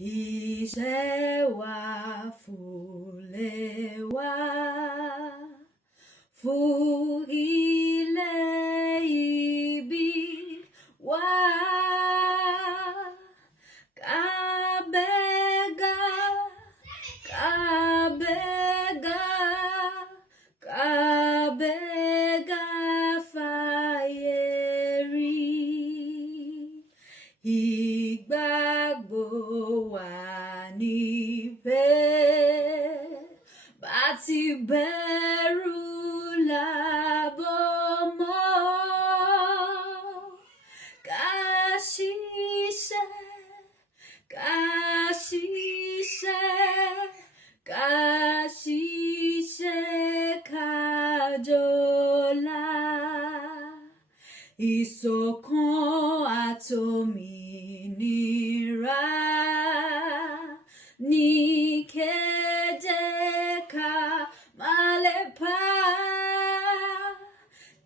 Iṣẹ́ wa fúnlẹ̀ wá fún ilé ibi wá kábẹ́gà kábẹ́gà kábẹ́gà fàyè rí ìgbàgbọ́ wa níbẹ̀ bá ti bẹ̀rù lábọ̀ mọ́ ká ṣiṣẹ́ ká ṣiṣẹ́ ká ṣiṣẹ́ ká jọlá ìṣọ̀kan àtòmìnira ní kẹ́jẹ́ ká máa lépa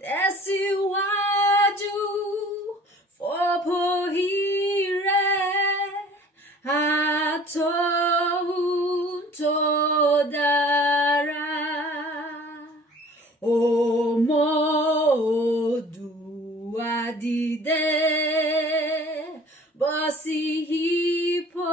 tẹ̀síwájú fọ́pọ̀ ire àtọ̀hún tó dára. Ọmọ Oòduà dìde bọ́ sí ipò